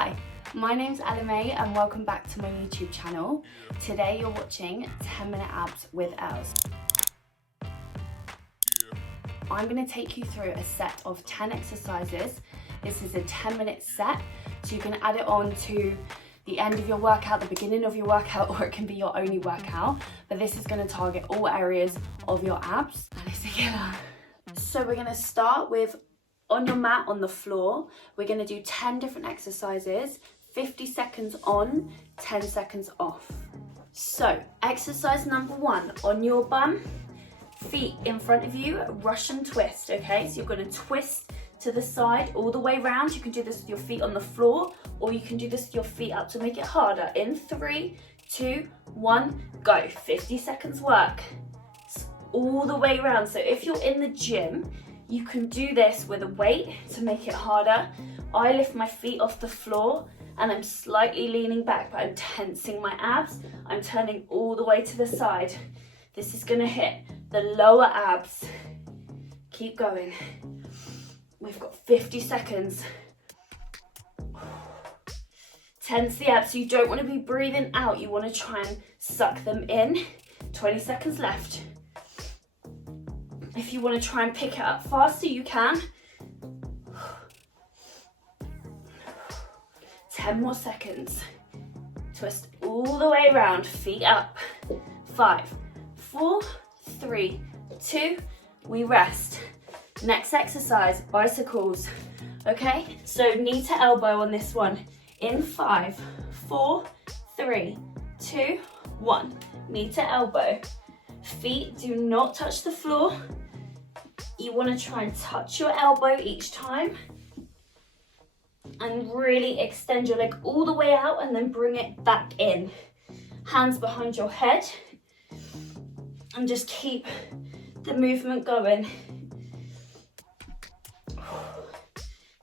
Hi, my name's Ella-Mae and welcome back to my YouTube channel. Today you're watching 10-minute abs with Els. I'm going to take you through a set of 10 exercises. This is a 10-minute set, so you can add it on to the end of your workout, the beginning of your workout, or it can be your only workout. But this is going to target all areas of your abs. And it's a killer. So we're going to start with on your mat on the floor. We're going to do 10 different exercises, 50 seconds on, 10 seconds off. So exercise number 1, on your bum, feet in front of you, Russian twist, okay? So you're going to twist to the side all the way around. You can do this with your feet on the floor, or you can do this with your feet up to make it harder. In 3, 2, 1, go. 50 seconds work. All the way around. So if you're in the gym, you can do this with a weight to make it harder. I lift my feet off the floor and I'm slightly leaning back, but I'm tensing my abs. I'm turning all the way to the side. This is gonna hit the lower abs. Keep going. We've got 50 seconds. Tense the abs, so you don't wanna be breathing out. You wanna try and suck them in. 20 seconds left. If you want to try and pick it up faster, you can. 10 more seconds. Twist all the way around, feet up. 5, 4, 3, 2, we rest. Next exercise, bicycles. Okay, so knee to elbow on this one. In 5, 4, 3, 2, 1. Knee to elbow. Feet do not touch the floor. You want to try and touch your elbow each time and really extend your leg all the way out and then bring it back in. Hands behind your head and just keep the movement going.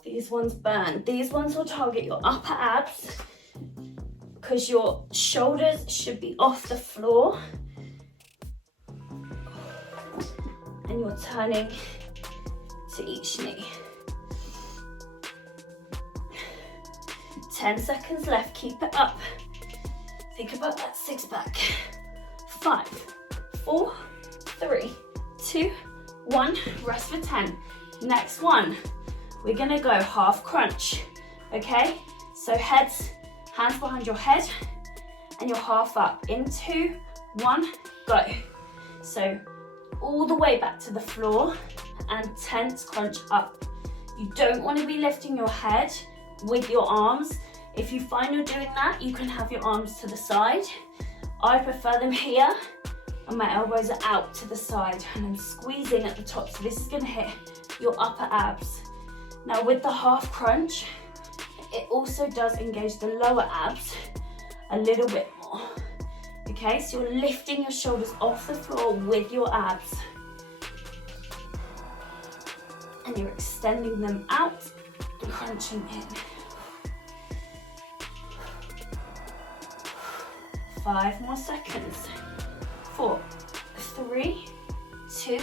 These ones burn. These ones will target your upper abs because your shoulders should be off the floor. And you're turning to each knee. 10 seconds left, keep it up. Think about that 6-pack. 5, 4, 3, 2, 1, rest for 10. Next one, we're gonna go half crunch, okay? So hands behind your head, and you're half up. In 2, 1, go. So all the way back to the floor and tense crunch up. You don't want to be lifting your head with your arms. If you find you're doing that, you can have your arms to the side. I prefer them here and my elbows are out to the side and I'm squeezing at the top. So this is going to hit your upper abs. Now with the half crunch, it also does engage the lower abs a little bit more. Okay, so you're lifting your shoulders off the floor with your abs. And you're extending them out and crunching in. 5 more seconds. 4, 3, 2,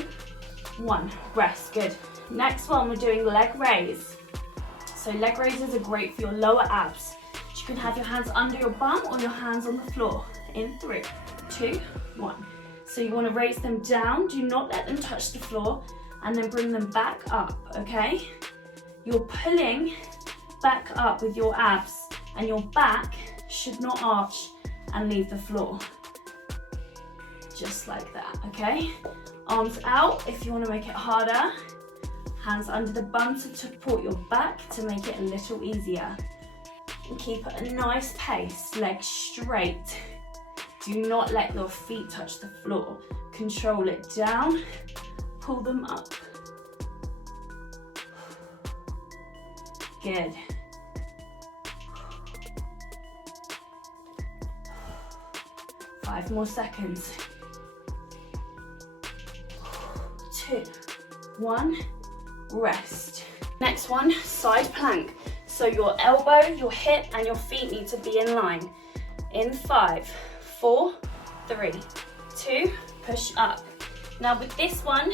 1. Rest, good. Next one, we're doing leg raise. So leg raises are great for your lower abs. You can have your hands under your bum or your hands on the floor. In 3, 2, 1. So you want to raise them down, do not let them touch the floor, and then bring them back up, okay? You're pulling back up with your abs, and your back should not arch and leave the floor. Just like that, okay? Arms out if you want to make it harder. Hands under the bum to support your back to make it a little easier. And keep at a nice pace, legs straight. Do not let your feet touch the floor. Control it down, pull them up. Good. Five more seconds. 2, 1, rest. Next one, side plank. So your elbow, your hip, and your feet need to be in line. In 5, 4, 3, 2, push up. Now with this one,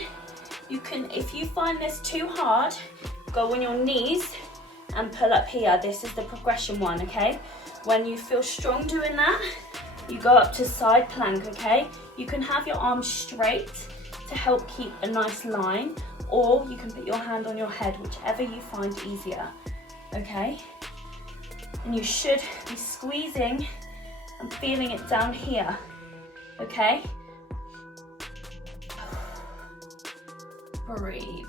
you can, if you find this too hard, go on your knees and pull up here. This is the progression one, okay? When you feel strong doing that, you go up to side plank, okay? You can have your arms straight to help keep a nice line, or you can put your hand on your head, whichever you find easier, okay? And you should be squeezing and feeling it down here, okay? Breathe.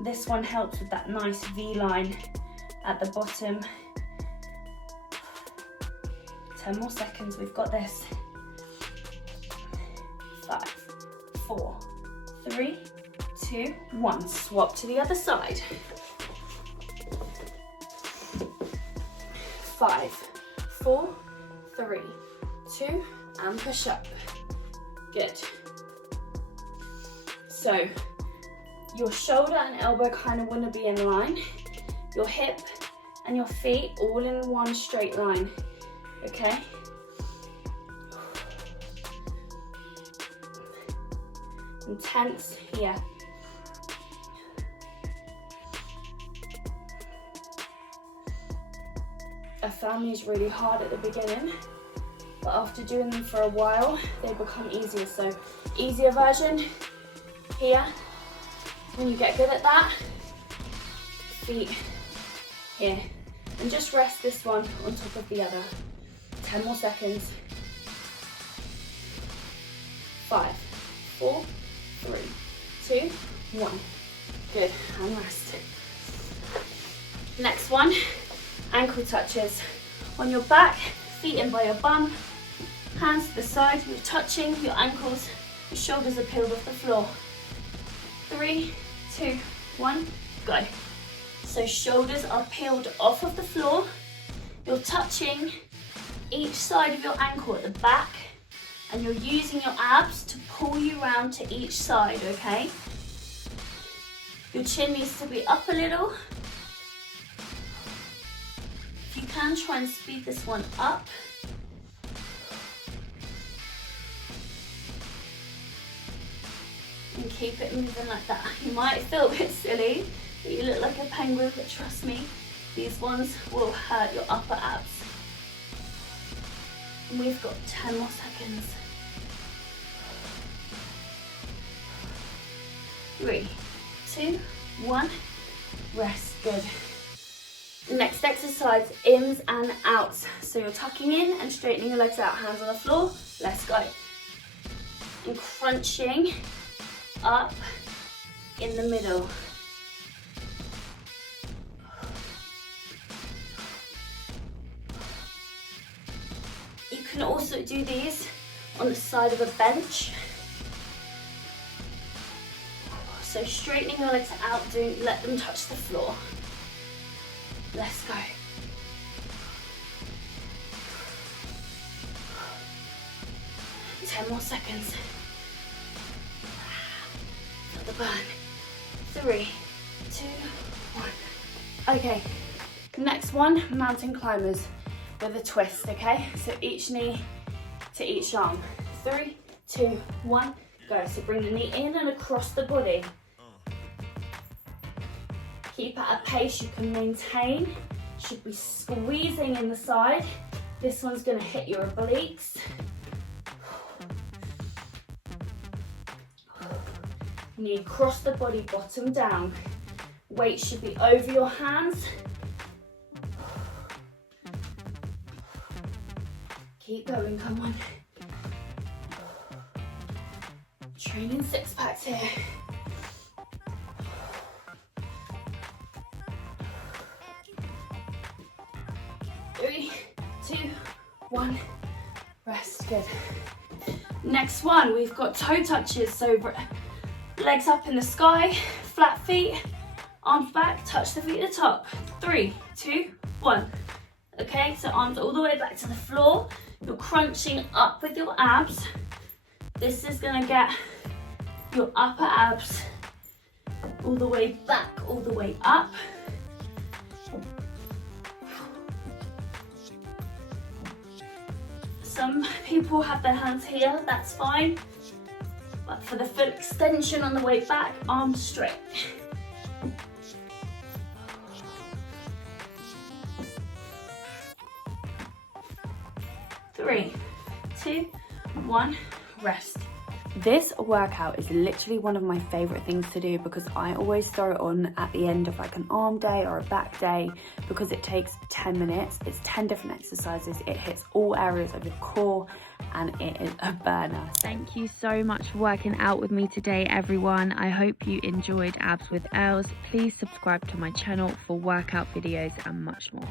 This one helps with that nice V line at the bottom. 10 more seconds, we've got this. 5, 4, 3, 2, 1. Swap to the other side. 5, 4, 3, 2, and push up. Good. So your shoulder and elbow kind of want to be in line. Your hip and your feet all in one straight line, okay? Intense here. I found these really hard at the beginning, but after doing them for a while, they become easier. So easier version here. When you get good at that, feet here. And just rest this one on top of the other. 10 more seconds. 5, 4, 3, 2, 1. Good, and rest. Next one, ankle touches. On your back, feet in by your bum, hands to the side, you're touching your ankles, your shoulders are peeled off the floor. 3, 2, 1, go. So shoulders are peeled off of the floor. You're touching each side of your ankle at the back, and you're using your abs to pull you round to each side, okay? Your chin needs to be up a little. If you can, try and speed this one up. And keep it moving like that. You might feel a bit silly, but you look like a penguin, but trust me, these ones will hurt your upper abs. And we've got 10 more seconds. 3, 2, 1, rest, good. The next exercise, ins and outs. So you're tucking in and straightening your legs out, hands on the floor, let's go. And crunching up in the middle. You can also do these on the side of a bench. So straightening your legs out, don't let them touch the floor. Let's go. Ten more seconds. Feel the burn. 3, 2, 1. Okay, next one, mountain climbers with a twist, okay? So each knee to each arm. 3, 2, 1, go. So bring the knee in and across the body. Keep at a pace you can maintain. Should be squeezing in the side. This one's gonna hit your obliques. Knee across the body, bottom down. Weight should be over your hands. Keep going, come on. Training six packs here. 3, 2, 1, rest, good. Next one, we've got toe touches, so legs up in the sky, flat feet, arms back, touch the feet at the top. 3, 2, 1. Okay, so arms all the way back to the floor. You're crunching up with your abs. This is gonna get your upper abs all the way back, all the way up. Some people have their hands here, that's fine. But for the full extension on the way back, arms straight. 3, 2, 1, rest. This workout is literally one of my favourite things to do because I always throw it on at the end of like an arm day or a back day because it takes 10 minutes. It's 10 different exercises. It hits all areas of your core and it is a burner. Thank you so much for working out with me today, everyone. I hope you enjoyed Abs with Els. Please subscribe to my channel for workout videos and much more.